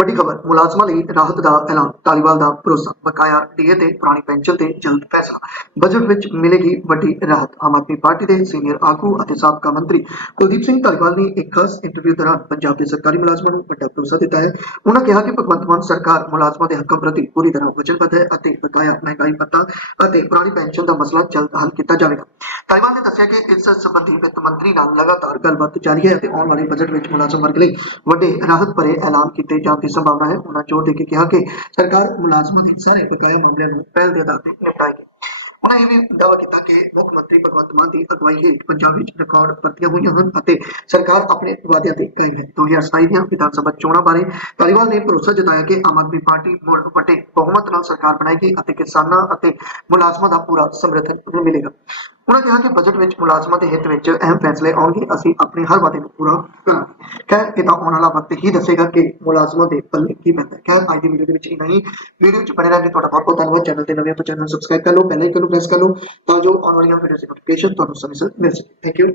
ਵੱਡੀ ਖਬਰ, ਮੁਲਾਜ਼ਮਾਂ ਲਈ ਰਾਹਤ ਦਾ ਐਲਾਨ, ਧਾਲੀਵਾਲ ਦਾ ਭਰੋਸਾ, ਬਕਾਇਆ ਡੀਏ ਤੇ ਪੁਰਾਣੀ ਪੈਨਸ਼ਨ ਤੇ ਜਲਦ ਫੈਸਲਾ। ਬਜਟ ਵਿੱਚ ਮਿਲੇਗੀ ਵੱਡੀ ਰਾਹਤ। ਆਮ ਆਦਮੀ ਪਾਰਟੀ ਦੇ ਸੀਨੀਅਰ ਆਗੂ ਅਤੇ ਸਾਬਕਾ ਮੰਤਰੀ ਕੁਲਦੀਪ ਸਿੰਘ ਧਾਲੀਵਾਲ ਨੇ ਇੱਕ ਖਾਸ ਇੰਟਰਵਿਊ ਦੌਰਾਨ ਪੰਜਾਬ ਦੇ ਸਰਕਾਰੀ ਮੁਲਾਜ਼ਮਾਂ ਨੂੰ ਵੱਡਾ ਭਰੋਸਾ ਦਿੱਤਾ ਹੈ। ਉਹਨਾਂ ਕਿਹਾ ਕਿ ਭਗਵੰਤ ਮਾਨ ਸਰਕਾਰ ਮੁਲਾਜ਼ਮਾਂ ਦੇ ਹੱਕਾਂ ਪ੍ਰਤੀ ਪੂਰੀ ਤਰ੍ਹਾਂ ਵਚਨਬੱਧ ਹੈ ਅਤੇ ਬਕਾਇਆ ਮਹਿੰਗਾਈ ਭੱਤਾ ਅਤੇ ਪੁਰਾਣੀ ਪੈਨਸ਼ਨ ਦਾ ਮਸਲਾ ਜਲਦ ਹੱਲ ਕੀਤਾ ਜਾਵੇਗਾ। ਧਾਲੀਵਾਲ ਨੇ ਦੱਸਿਆ ਕਿ ਇਸ ਸਬੰਧੀ ਵਿੱਤ ਮੰਤਰੀ ਨਾਲ ਲਗਾਤਾਰ ਗੱਲਬਾਤ ਜਾਰੀ ਹੈ ਅਤੇ ਆਉਣ ਵਾਲੇ ਬਜਟ ਵਿੱਚ ਮੁਲਾਜ਼ਮ ਵਰਗ ਲਈ ਵੱਡੇ ਰਾਹਤ ਭਰੇ ਐਲਾਨ ਕੀਤੇ ਜਾਣ ਦੀ ਸੰਭਾਵਨਾ ਹੈ। ਉਹਨਾਂ ਜ਼ੋਰ ਦੇ ਕੇ ਕਿਹਾ ਕਿ ਸਰਕਾਰ ਮੁਲਾਜ਼ਮਾਂ ਦੇ ਸਾਰੇ ਬਕਾਇਆ ਮਾਮਲਿਆਂ ਨੂੰ ਪਹਿਲ ਦੇ ਆਧਾਰ ਤੇ ਨਿਪਟਾਏਗੀ। ਉਹਨਾਂ ਇਹ ਵੀ ਦਾਅਵਾ ਕੀਤਾ ਕਿ ਮੁੱਖ ਮੰਤਰੀ ਭਗਵੰਤ ਮਾਨ ਦੀ ਅਗਵਾਈ ਹੇਠ ਪੰਜਾਬ ਵਿੱਚ ਰਿਕਾਰਡ ਭਰਤੀਆਂ ਹੋਈਆਂ ਹਨ ਅਤੇ ਸਰਕਾਰ ਆਪਣੇ ਵਾਅਦਿਆਂ ਤੇ ਕਾਇਮ ਹੈ। 2027 ਦੀਆਂ ਵਿਧਾਨ ਸਭਾ ਚੋਣਾਂ ਬਾਰੇ ਧਾਲੀਵਾਲ ਨੇ ਭਰੋਸਾ ਜਤਾਇਆ ਕਿ ਆਮ ਆਦਮੀ ਪਾਰਟੀ ਮੁੜ ਵੱਡੇ ਬਹੁਮਤ ਨਾਲ ਸਰਕਾਰ ਬਣਾਏਗੀ ਅਤੇ ਕਿਸਾਨਾਂ ਅਤੇ ਮੁਲਾਜ਼ਮਾਂ ਦਾ ਪੂਰਾ ਸਮਰਥਨ ਮਿਲੇਗਾ। ਉਹਨਾਂ ਕਿਹਾ ਕਿ ਬਜਟ ਵਿੱਚ, ਮੁਲਾਜ਼ਮਾਂ ਦੇ ਹਿੱਤ ਵਿੱਚ ਅਹਿਮ ਫੈਸਲੇ ਆਉਣਗੇ, ਅਸੀਂ ਆਪਣੇ ਹਰ ਵਾਅਦੇ ਨੂੰ ਪੂਰਾ ਕਰਾਂਗੇ। ਖੈਰ, ਇਹ ਤਾਂ ਆਉਣ ਵਾਲਾ ਵਕਤ ਹੀ ਦੱਸੇਗਾ ਕਿ ਮੁਲਾਜ਼ਮਾਂ ਦੇ ਪੱਲੇ ਕੀ ਪੈਂਦਾ ਖੈਰ, ਅੱਜ ਦੀ ਵੀਡੀਓ ਦੇ ਵਿੱਚ ਇੰਨਾ ਹੀ। ਵੀਡੀਓ ਵਿੱਚ ਬਣੇ ਰਹਿਣ ਲਈ ਤੁਹਾਡਾ ਬਹੁਤ ਬਹੁਤ ਧੰਨਵਾਦ। ਚੈਨਲ ਤੇ ਨਵੇਂ ਹੋ ਤਾਂ ਚੈਨਲ ਸਬਸਕ੍ਰਾਈਬ ਕਰ ਲਓ ਬੈਲ ਆਈਕਨ ਨੂੰ ਪ੍ਰੈਸ ਕਰ ਲਓ, ਤਾਂ ਜੋ ਆਉਣ ਵਾਲੀਆਂ ਵੀਡੀਓਜ਼ ਦੀ ਨੋਟੀਫਿਕੇਸ਼ਨ ਤੁਹਾਨੂੰ ਸਮੇਂ ਸਿਰ ਮਿਲ ਸਕੇ। Thank you